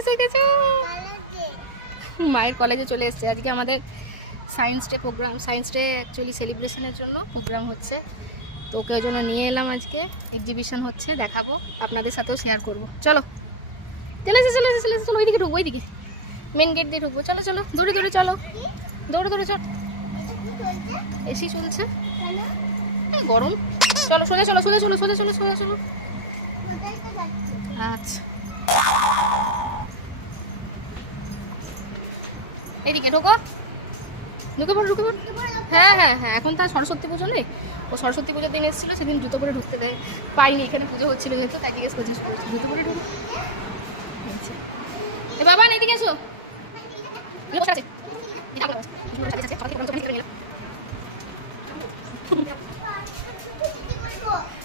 এসে গেছো। মায়ের কলেজে চলে এসছে। আজকে আমাদের science day programme, science day actually সেলিব্রেশনের জন্য প্রোগ্রাম হচ্ছে, তো ওকে ওই জন্য নিয়ে এলাম। আজকে এক্সিবিশন হচ্ছে, দেখাবো, আপনাদের সাথেও শেয়ার করবো। চলো চলে এসে চলে এসে চলে এসে চলো, ওইদিকে ঢুকবো, ওইদিকে মেন গেট দিয়ে ঢুকবো। চলো চলো, দৌড়ে দৌড়ে চলো, দৌড়ে দৌড়ে চল। এসি চলছে, গরম। চলো সোজা চলো, সোজা চলো, সোজা চলো, সোজা চলো। আচ্ছা এইদিকে ঢোকো, ঢুকে পড়ো, ঢুকে পড়ো। হ্যাঁ হ্যাঁ হ্যাঁ, এখন তার সরস্বতী পুজো নেই, ও সরস্বতী পুজোর দিন এসেছিলো, সেদিন জুতো পরে ঢুকতে দেয় পাইনি, এখানে পুজো হচ্ছিলো যেহেতু তাই জিজ্ঞেস করছিস, জুতো পরে ঢুকো। আচ্ছা এ বাবা এইদিকে এসো।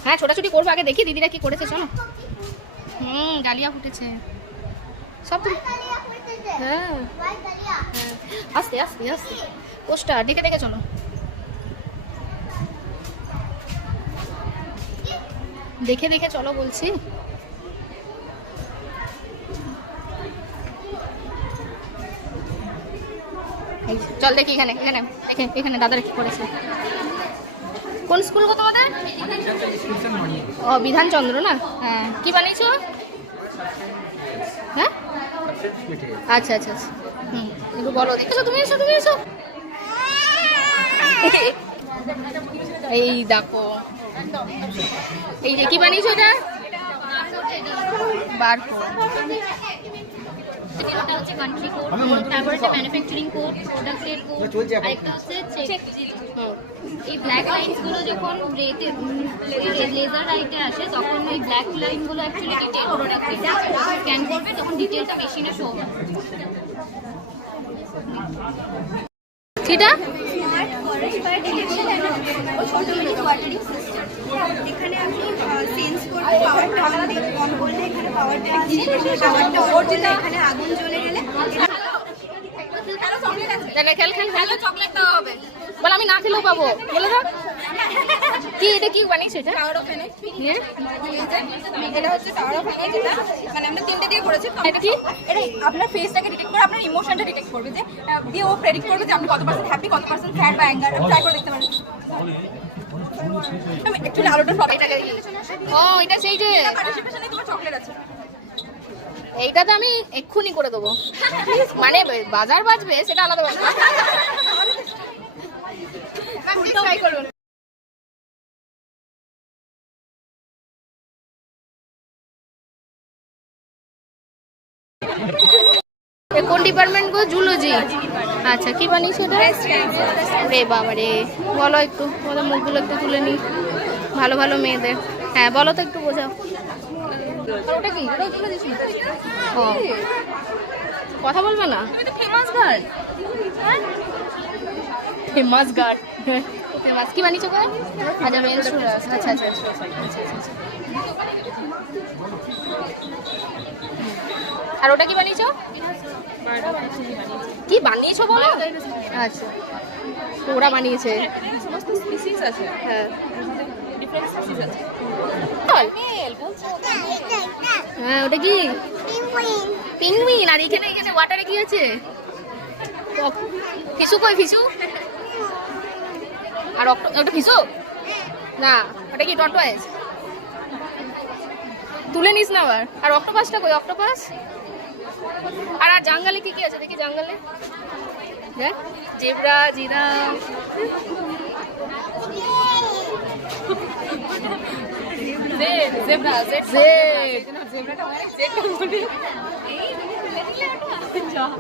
হ্যাঁ ছোটাছুটি করবো, আগে দেখি দিদিরা কি করেছে। চলো। ডালিয়া ফুটেছে সব। হ্যাঁ আস্তে আস্তে আস্তে, পোস্টার দেখে দেখে চলো। দেখে দেখে চলো বলছি। চল দেখি এখানে, এখানে দেখে, এখানে দাদারা কি করেছে। কোন স্কুল গো তোমাদের? ও বিধানচন্দ্র না? হ্যাঁ কি বানিয়েছো? হ্যাঁ আচ্ছা আচ্ছা আচ্ছা, একটু বলো। দেখেছো তুমি? এসো তুমি এসো। এই দেখো, এই যে কি বানিয়েছো এটা? বারকোড। এটা হচ্ছে কান্ট্রি কোড, তারপর হচ্ছে ম্যানুফ্যাকচারিং কোড, প্রোডাক্টের কোড, আরেকটা হচ্ছে চেক। এই ব্ল্যাক লাইনসগুলো যখন লেজার লাইটে আসে তখন এই ব্ল্যাক লাইনগুলো অ্যাকচুয়ালি ডিটেল প্রোডাক্ট স্ক্যান করবে, তখন ডিটেলটা মেশিনে শো হবে। এটা এখানে আপনি চেঞ্জ করতে পাওয়ারটা অন করলে এখানে পাওয়ারটা আসছে, পাওয়ারটা অন করলে এখানে আগুন জ্বলে গেলে খেল খেল খেল চকলেট দেওয়া হবে। বল আমি না খেলেও পাবো, বলে দাও। কি এটা কি বানিয়েছো? এটা টাওয়ার অফ এনার্জি। এটা হচ্ছে টাওয়ার অফ এনার্জি, যেটা মানে আমরা তিনটে দিয়ে করেছি। এটা কি? এটা আপনার ফেসটাকে ডিটেক্ট করে, আপনার ইমোশনটা ডিটেক্ট করবে, যে দিয়ে ও প্রেডিক্ট করবে যে আপনি কত পার্সেন্ট হ্যাপি, কত পার্সেন্ট স্যাড বা অ্যাঙ্গার। ট্রাই করে দেখতে পারেন। আমি অ্যাকচুয়ালি আলোটা সব এটাকে। ও এটা সেই যে পার্টিসিপেশনে তোমার চকলেট আছে। এইটা তো আমি এক্ষুনি করে দেবো, মানে বাজার বাজবে সেটা আলাদা ব্যাপার। ট্রাই করুন। কোন ডিপার্টমেন্ট গো? জুলজি। আচ্ছা কি বানিয়েছো এটা? রে বাবা রে, বলো একটু, তোমাদের মুখগুলো একটু তুলে নি, ভালো ভালো মেয়েদের। হ্যাঁ বলো তো, একটু বোঝাও। ওটা কি? ও কথা বলবে না? Famous girl. Famous guard, famous কি বানিয়েছো গো? আচ্ছা মেনস্ট্রুয়াল। আচ্ছা আচ্ছা আচ্ছা। আর ওটা কি বানিয়েছো? কি বানিয়েছো বলো? আচ্ছা ওরা বানিয়েছে। হ্যাঁ ওটা কি? পিঙ্গুইন। আর এখানে এখানে ওয়াটারে কি আছে? ফিসু কই? ফিসু। আর ওটা ফিসু না, ওটা কি টর্টয়েস? তুলে নিস না আবার। আর অক্টোপাসটা কই? অক্টোপাস। আর আর জঙ্গলে কি কি আছে দেখি? জঙ্গলে দেখ, জেব্রা, জিরাফ।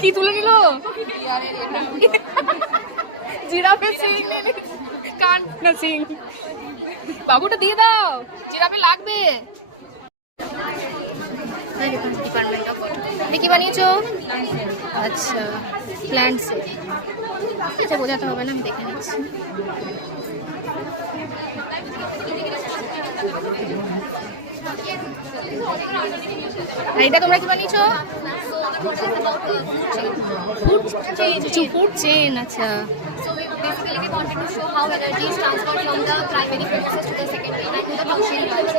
কি তুলে নিল? জিরাফের সিং, কান না সিং। বাবুটা দিয়ে দাও, জিরাফে লাগবে। ডিপার্টমেন্ট অফ কি বানিয়েছো? আচ্ছা প্ল্যান্ট সেট। আচ্ছা বোঝাতে হবে না, আমি দেখে নিচ্ছি। এটা তোমরা কি বানিয়েছো? Food chain. আচ্ছা Basically, we wanted to show how energy is transferred from the primary processes to the secondary and to the tertiary ones.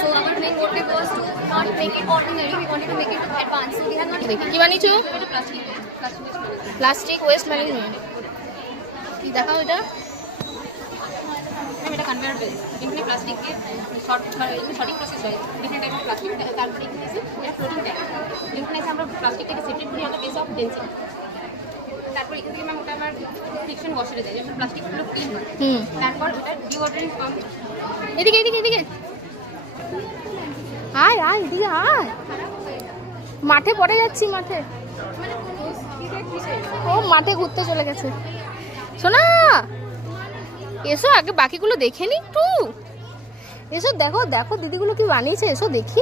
So our main motive was to not make it ordinary. We wanted to make it advanced. So we have not দেখি কি বানিয়েছো? plastic. Plastic waste management. কি দেখাও এটা? এটা conveyor belt. এখানে প্লাস্টিকের sorting process হয়। Different type of plastic. তারপরে এখানে আছে এটা ফ্লোটিং ট্যাঙ্ক। এখানে আছে আমরা প্লাস্টিকটাকে সেপারেট করি on the base of density. তারপর এখান থেকে ম্যাম ওটা আবার ফ্রিকশন ওয়াশারে যায় যেমন প্লাস্টিকগুলো ক্লিন হয়। তারপর ওটা ডিওয়াটারিং পাম্প। এদিকে এদিকে এদিকে আয় আয় এদিকে আয়, মাঠে পড়ে যাচ্ছি মাঠে। ও মাঠে ঘুরতে চলে গেছে। শোনা এসো আগে বাকিগুলো দেখে নি একটু, এসো দেখো দেখো দিদিগুলো কি বানিয়েছে, এসো দেখি।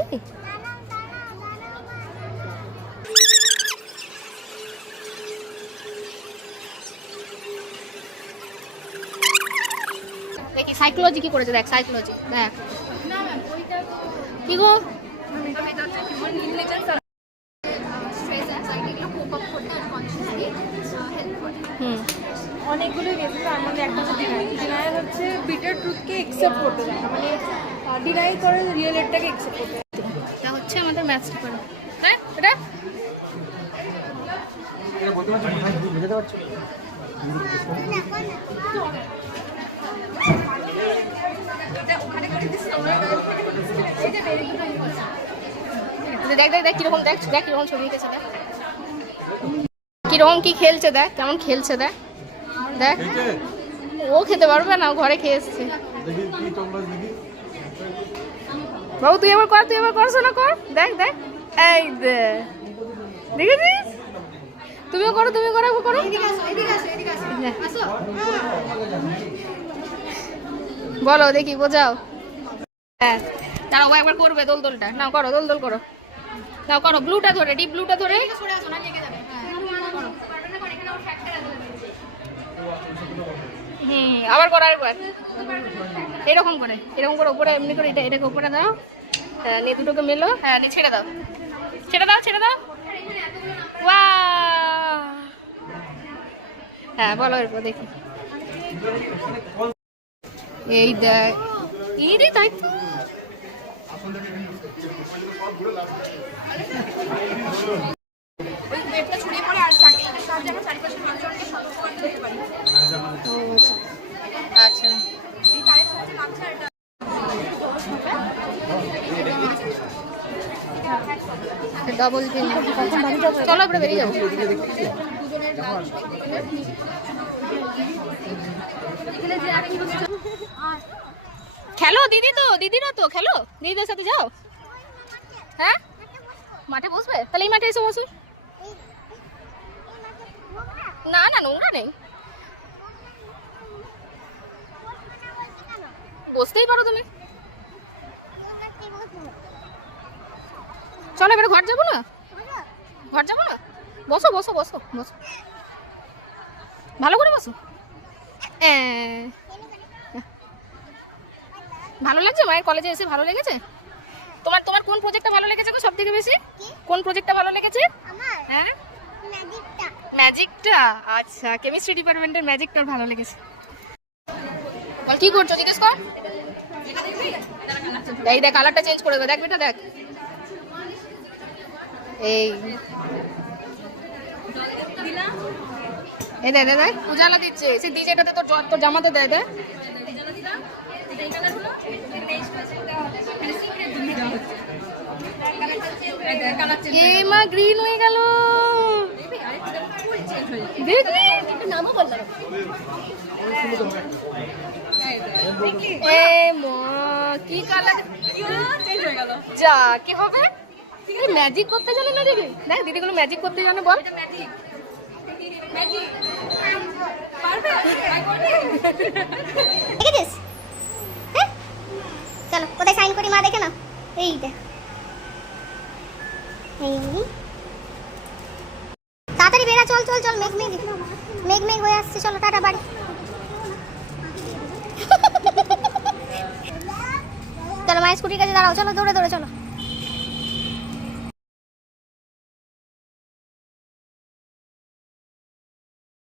দেখি সাইকোলজি কি করেছে, দেখ সাইকোলজি দেখ কি গো। স্ট্রেস অ্যাংজাইটি এগুলো কোপ আপ করতে আর কনসিয়াসলি হেল্প করে। অনেকগুলো গেছে, তার মধ্যে একটা হচ্ছে ডিনায়াল হচ্ছে বিটার ট্রুথকে একসেপ্ট করতে চায় না, মানে ডিনাই করে রিয়েলিটিটাকে একসেপ্ট করতে চায়। এটা হচ্ছে আমাদের ম্যাথস টিপার। হ্যাঁ এটা দেখ দেখ দেখ কিরকম, দেখ দেখ কিরকম ছবি এঁকেছে, দেখ কিরকম কি খেলছে, দেখ কেমন খেলছে, দেখ দেখ। ও খেতে পারবে না, ও ঘরে খেয়ে এসছে। বাবু তুই এবার কর, তুই এবার করছো না, কর দেখ দেখ। এই দেখ দেখেছিস, তুমিও করো তুমিও করো করো। বলো দেখি বোঝাও। হ্যাঁ দাঁড়াও একবার করবে দোল দোলটা, নাও করো দোল দোল করো, নাও করো ব্লুটা ধরে, ডিপ ব্লুটা ধরে। আবার করো আরেকবার এরকম করে, এরকম করে উপরে এমনি করে এটা এটাকে উপরে দাও। হ্যাঁ নিয়ে দুটোকে মেলো, হ্যাঁ নিয়ে ছেড়ে দাও ছেড়ে দাও ছেড়ে দাও। ওয়াও হ্যাঁ বলো এরপর দেখি। এই দেখ এই রে তাই তো। ওই ওয়েবটা ছড়িয়ে পড়ে আর চারিপাশে সাহায্যে আমরা চারিপাশের মানুষজনকে সতর্ক করে দিতে পারি। আচ্ছা এই তারের সাহায্যে নামছে আর এটা ডবল পিন। চলো এবারে বেরিয়ে যাবো। খেলো দিদি, তো দিদিরা তো খেলো, দিদিদের সাথে যাও। হ্যাঁ মাঠে বসবে, তাহলে এই মাঠে এসে বসো। না না নোংরা নেই, বসতেই পারো তুমি। চলো এবারে ঘর যাবো না, ঘর যাবো না, বসো বসো বসো বসো, ভালো করে বসো। ভালো লাগছে মায়ের কলেজে এসে, ভালো লেগেছে তোমার? তোমার কোন প্রজেক্টটা ভালো লেগেছে গো সব থেকে বেশি? কোন প্রজেক্টটা ভালো লেগেছে? হ্যাঁ ম্যাজিকটা। আচ্ছা কেমিস্ট্রি ডিপার্টমেন্টের ম্যাজিকটা ভালো লেগেছে। বল কি করছো জিজ্ঞেস কর। এই দেখ কালারটা চেঞ্জ করে দেখ বেটা, দেখ এই এই দে দে দে উজালা দিচ্ছে, সে দিছে এটাতে তোর তোর জামাতে দে দে। এ মা গ্রিন হয়ে গেল, দেখলি নামও বললাম। এ মা কি কালার চেঞ্জ হয়ে গেল, যা কি হবে? ম্যাজিক করতে জানে না দিদি, দেখ দিদিগুলো ম্যাজিক করতে জানে। বল দেখেছিস? হ্যাঁ চলো কোথায় সাইন করি মা দেখে না। এই দেখ তাড়াতাড়ি বেরা, চল চল চল, মেঘ মেঘ মেঘ মেঘ হয়ে আসছে, চলো টাটা বাড়ি। চলো মায়ের স্কুটির কাছে দাঁড়াও, চলো দৌড়ে দৌড়ে চলো।